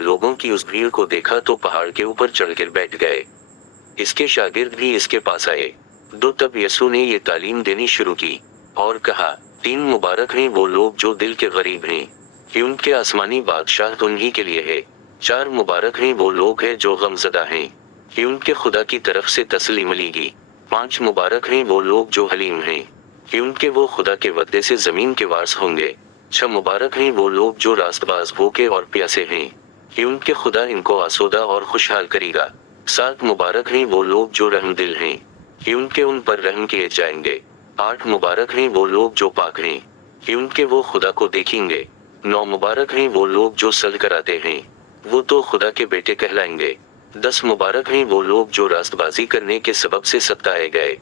लोगों की उस भीड़ को देखा तो पहाड़ के ऊपर चढ़कर बैठ गए। इसके शागिर्द भी इसके पास आए। तब यसू ने ये तालीम देनी शुरू की और कहा, 3 मुबारक हैं वो लोग जो दिल के गरीब हैं, कि उनके आसमानी बादशाह उन्हीं के लिए है। 4 मुबारक हैं वो लोग हैं जो गमज़दा हैं, कि उनके खुदा की तरफ से तसल्ली मिलेगी। 5 मुबारक हैं वो लोग जो हलीम हैं, कि उनके वो खुदा के वदे से ज़मीन के वारिस होंगे। 6 मुबारक हैं वो लोग जो रास्तबाज भूखे और प्यासे हैं, कि उनके खुदा इनको आसूदा और खुशहाल करेगा। 7 मुबारक हैं वो लोग जो रहमदिल हैं, कि उनके उन पर रहम किए जाएंगे। 8 मुबारक हैं वो लोग जो पाक हैं, कि उनके वो खुदा को देखेंगे। 9 मुबारक हैं वो लोग जो सल्ह कराते हैं, वो तो खुदा के बेटे कहलाएंगे। 10 मुबारक हैं वो लोग जो रास्तबाजी करने के सबब से सताए गए,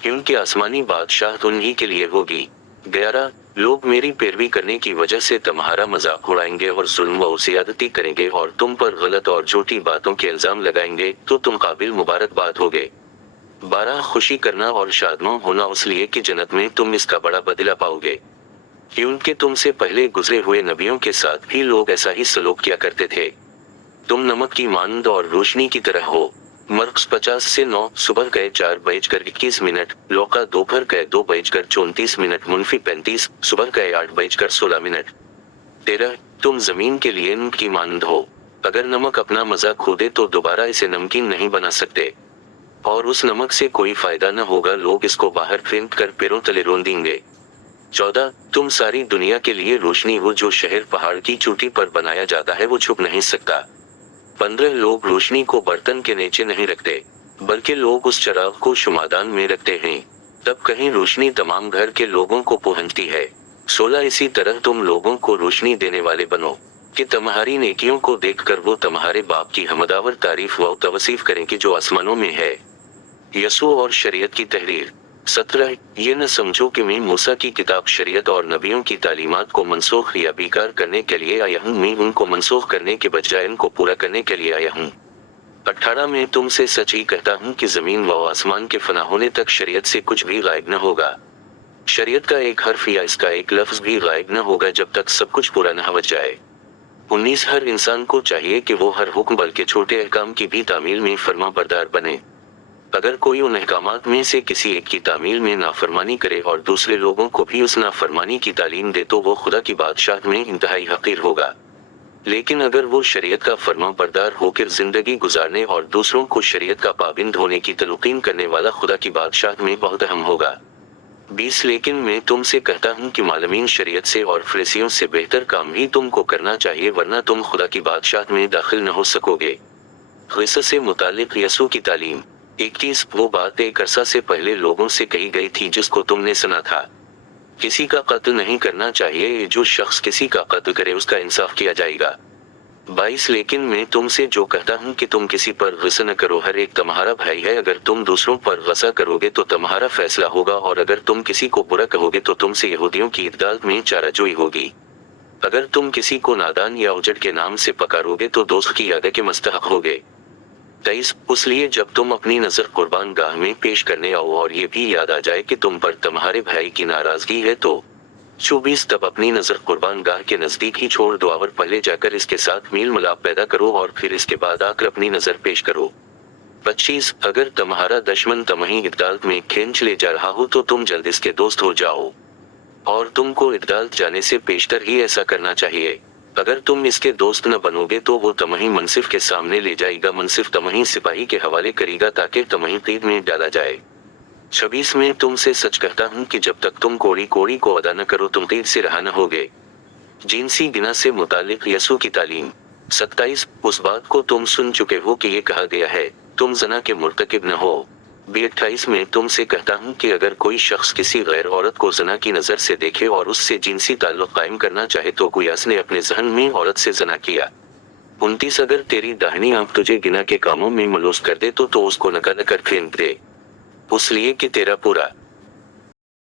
कि उनकी आसमानी बादशाह उन्हीं के लिए होगी। 11 लोग मेरी पैरवी करने की वजह से तुम्हारा मजाक उड़ाएंगे और जुल्म व ज्यादती करेंगे और तुम पर गलत और झूठी बातों के इल्जाम लगाएंगे तो तुम काबिल मुबारकबाद होगे। 12 खुशी करना और शादमान होना इसलिए कि जन्नत में तुम इसका बड़ा बदला पाओगे, कि उनके तुमसे पहले गुजरे हुए नबियों के साथ भी लोग ऐसा ही सलूक किया करते थे। तुम नमक की मानंद और रोशनी की तरह हो। मरकस 50 से 9 सुबह गए 4:21, लौका दोपहर गए 2:34, मुनफी 35 सुबह गए 8:16। 13 तुम जमीन के लिए नमक की मानंद हो। अगर नमक अपना मजा खो दे तो दोबारा इसे नमकीन नहीं बना सकते, और उस नमक से कोई फायदा न होगा, लोग इसको बाहर फेंक कर पैरों तले रोन देंगे। 14 तुम सारी दुनिया के लिए रोशनी हो। जो शहर पहाड़ की चोटी पर बनाया जाता है वो छुप नहीं सकता। 15 लोग रोशनी को बर्तन के नीचे नहीं रखते, बल्कि लोग उस चिराग को शुमादान में रखते हैं, तब कहीं रोशनी तमाम घर के लोगों को पहुंचती है। 16 इसी तरह तुम लोगों को रोशनी देने वाले बनो, कि तुम्हारी नेकियों को देखकर वो तुम्हारे बाप की हमदावर तारीफ व तवसीफ करें कि जो आसमानों में है। यसू और शरीयत की तहरीर। 17 ये न समझो कि मैं मूसा की किताब शरीयत और नबियों की तालीमात को मनसूख या बेकार करने के लिए आया हूँ, मैं उनको मनसूख करने के बजाय इनको पूरा करने के लिए आया हूँ। 18 मैं तुमसे सच ही कहता हूँ कि जमीन व आसमान के फना होने तक शरीयत से कुछ भी गायब न होगा। शरीयत का एक हर्फ या इसका एक लफ्ज भी गायब न होगा जब तक सब कुछ पूरा न हो जाए। 19 हर इंसान को चाहिए कि वो हर हुक्म बल्कि छोटे अहकाम की भी तामील में फर्मा बरदार बने। अगर कोई उन अहकामात में से किसी एक की तामील में नाफरमानी करे और दूसरे लोगों को भी उस नाफरमानी की तालीम दे तो वो खुदा की बादशाह में इंतहाई हकीर होगा। लेकिन अगर वो शरीयत का फर्मा बरदार होकर जिंदगी गुजारने और दूसरों को शरीयत का पाबंद होने की तलकीन करने वाला खुदा की बादशाह में बहुत अहम होगा। 20 लेकिन मैं तुमसे कहता हूँ कि मालूमीन शरीयत से और फरीसियों से बेहतर काम ही तुमको करना चाहिए, वरना तुम खुदा की बादशाह में दाखिल न हो सकोगे। क़िस्सा से मुतालिक यसू की तालीम। 21 वो बात एक अरसा से पहले लोगों से कही गई थी जिसको तुमने सुना था, किसी का कत्ल नहीं करना चाहिए, जो शख्स किसी का कत्ल करे उसका इंसाफ किया जाएगा। 22 लेकिन मैं तुमसे जो कहता हूँ कि तुम किसी पर गुस्सा न करो, हर एक तुम्हारा भाई है, अगर तुम दूसरों पर गुस्सा करोगे तो तुम्हारा फैसला होगा, और अगर तुम किसी को बुरा कहोगे तो तुमसे यहूदियों की अदालत में चाराजोई होगी। अगर तुम किसी को नादान या उजड़ के नाम से पकारोगे तो दोस्त की याद के मुस्तहक होगे। 23 इसलिए जब तुम अपनी नजर कुर्बान गाह में पेश करने आओ और ये भी याद आ जाए कि तुम पर तुम्हारे भाई की नाराजगी है तो 24 तब अपनी नजर कुर्बान गाह के नजदीक ही छोड़ दो और पहले जाकर इसके साथ मेल मिलाप पैदा करो और फिर इसके बाद आकर अपनी नजर पेश करो। 25 अगर तुम्हारा दुश्मन तुम्हें अदालत में खींच ले जा रहा हो तो तुम जल्द इसके दोस्त हो जाओ, और तुमको अदालत जाने से पेशतर ही ऐसा करना चाहिए। अगर तुम इसके दोस्त न बनोगे तो वो तुम्हें मुंसिफ के सामने ले जाएगा, मुंसिफ तुम्हें सिपाही के हवाले करेगा ताकि तुम्हें कैद में डाला जाए। 26 में तुमसे सच कहता हूँ कि जब तक तुम कोड़ी कोड़ी को अदा न करो तुम कैद से रहा न होगे। जिनसी गिना से मुतालिक यसू की तालीम। 27 उस बात को तुम सुन चुके हो कि ये कहा गया है, तुम जना के मुर्तकिब न हो। 28 में तुमसे कहता हूँ कि अगर कोई शख्स किसी गैर औरत को जना की नजर से देखे और उससे जिनसी ताल्लुक कायम करना चाहे तो गोया उसने अपने जहन में औरत से जना किया। 29 अगर तेरी दाहिनी आंख तुझे गिना के कामों में मलूस कर दे तो उसको नका न कर फेंक दे, इसलिए कि तेरा पूरा